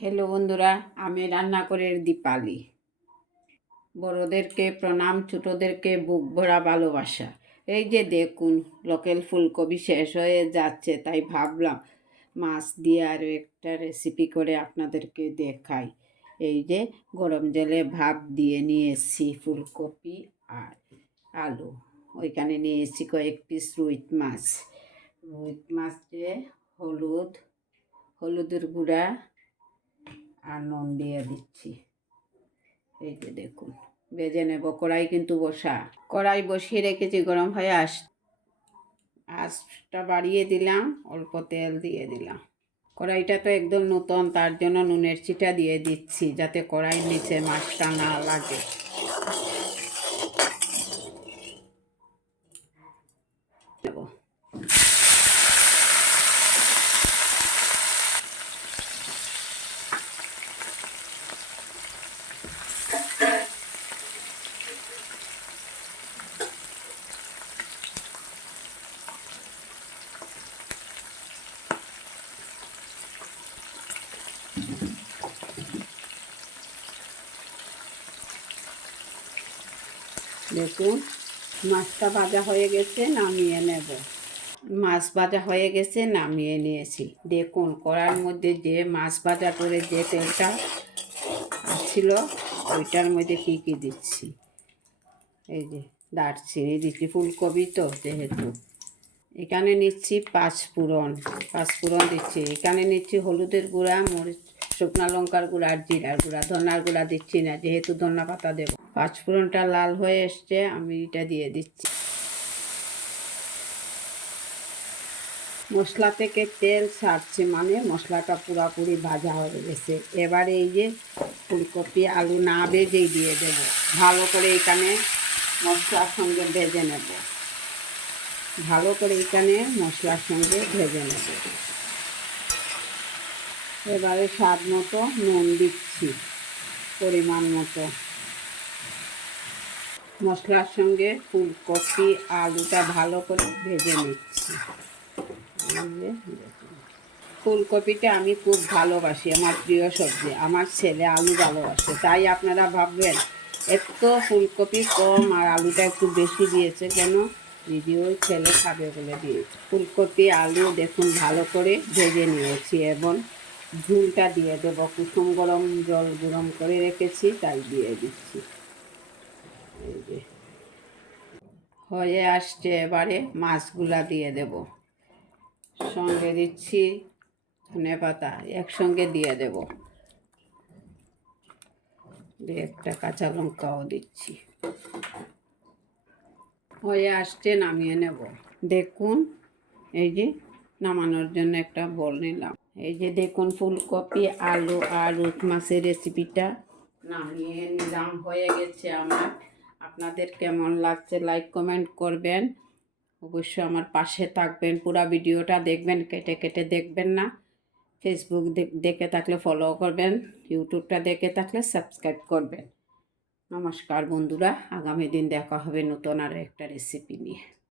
Hello বন্ধুরা, আমি রান্না করে দীপালি। বড়োদেরকে প্রণাম, ছোটোদেরকে বুক ভরা ভালোবাসা। এই যে দেখুন, লোকাল ফুলকপি শেষ হয়ে যাচ্ছে, তাই ভাবলাম মাছ দিয়ে আরও একটা রেসিপি করে আপনাদেরকে দেখাই। এই যে গরম জলে ভাপ দিয়ে নিয়ে এসেছি ফুলকপি আর আলু। ওইখানে নিয়ে এসেছি কয়েক পিস রুই মাছে হলুদের গুঁড়া আর নুন দিয়ে দিচ্ছি। এই যে দেখুন, ভেজে নেব। কড়াই কিন্তু কড়াই বসিয়ে রেখেছি, গরম হয়ে আঁচটা বাড়িয়ে দিলাম, অল্প তেল দিয়ে দিলাম। কড়াইটা তো একদম নতুন, তার জন্য নুনের ছিটা দিয়ে দিচ্ছি যাতে কড়াইয়ের নিচে মাছটা না লাগে। দেখুন, মাছটা ভাজা হয়ে গেছে, নামিয়ে নেব। মাছ ভাজা হয়ে গেছে, নামিয়ে নিয়েছি। দেখুন, কড়াইয়ের মধ্যে যে মাছ ভাজা করে যে তেলটা ছিল, ওইটার মধ্যে কী কী দিচ্ছি। এই যে দারচিনি দিচ্ছি, ফুলকপি তো যেহেতু। এখানে নিচ্ছি পাঁচফোড়ন দিচ্ছি। এখানে নিচ্ছি হলুদের গুঁড়া, মরিচ, শুকনো লঙ্কার গুঁড়া আর জিরার গুঁড়া। ধনার গুঁড়া দিচ্ছি না, যেহেতু ধনা পাতা দেবো। পাঁচফোড়নটা লাল হয়ে এসছে, আমি এটা দিয়ে দিচ্ছি। মশলা থেকে তেল ছাড়ছে, মানে মশলাটা পুরোপুরি ভাজা হয়ে গেছে। এবারে এই যে ফুলকপি আলু না ভেজেই দিয়ে দেব। ভালো করে এখানে মশলার সঙ্গে ভেজে নেব। ভেজে নেব। এবারে স্বাদ মতো নুন দিচ্ছি, পরিমাণ মতো। মশলার সঙ্গে ফুলকপি আলুটা ভালো করে ভেজে নিচ্ছি। ফুলকপিটা আমি খুব ভালোবাসি, আমার প্রিয় সবজি। আমার ছেলে আলু ভালোবাসে, তাই আপনারা ভাববেন এত ফুলকপি কম আর আলুটা একটু বেশি দিয়েছে কেন, দিদি ওই ছেলে খাবে বলে দিয়েছে। ফুলকপি আলু দেখুন ভালো করে ভেজে নিয়েছি, এবং ঝুলটা দিয়ে দেব। কুসুম গরম জল গরম করে রেখেছি, তাই দিয়ে দিচ্ছি। এই যে হয়ে আসছে, এবারে মাছগুলা দিয়ে দেব। সঙ্গে দিচ্ছি ধনে পাতা, একসঙ্গে দিয়ে দেব। একটা কাঁচা লঙ্কাও দিচ্ছি। হয়ে আসছে, নামিয়ে নেব। দেখুন, এই যে নামানোর জন্য একটা বল নিলাম। এই যে দেখুন, ফুলকপি আলু আর রুই মাছের রেসিপিটা নামিয়ে নিলাম, হয়ে গেছে আমার। আপনাদের কেমন লাগছে লাইক কমেন্ট করবেন, অবশ্যই আমার পাশে থাকবেন। পুরো ভিডিওটা দেখবেন, কেটে কেটে দেখবেন না। ফেসবুক দেখে থাকলে ফলো করবেন, ইউটিউবটা দেখে থাকলে সাবস্ক্রাইব করবেন। নমস্কার বন্ধুরা, আগামী দিন দেখা হবে নতুন আরও একটা রেসিপি নিয়ে।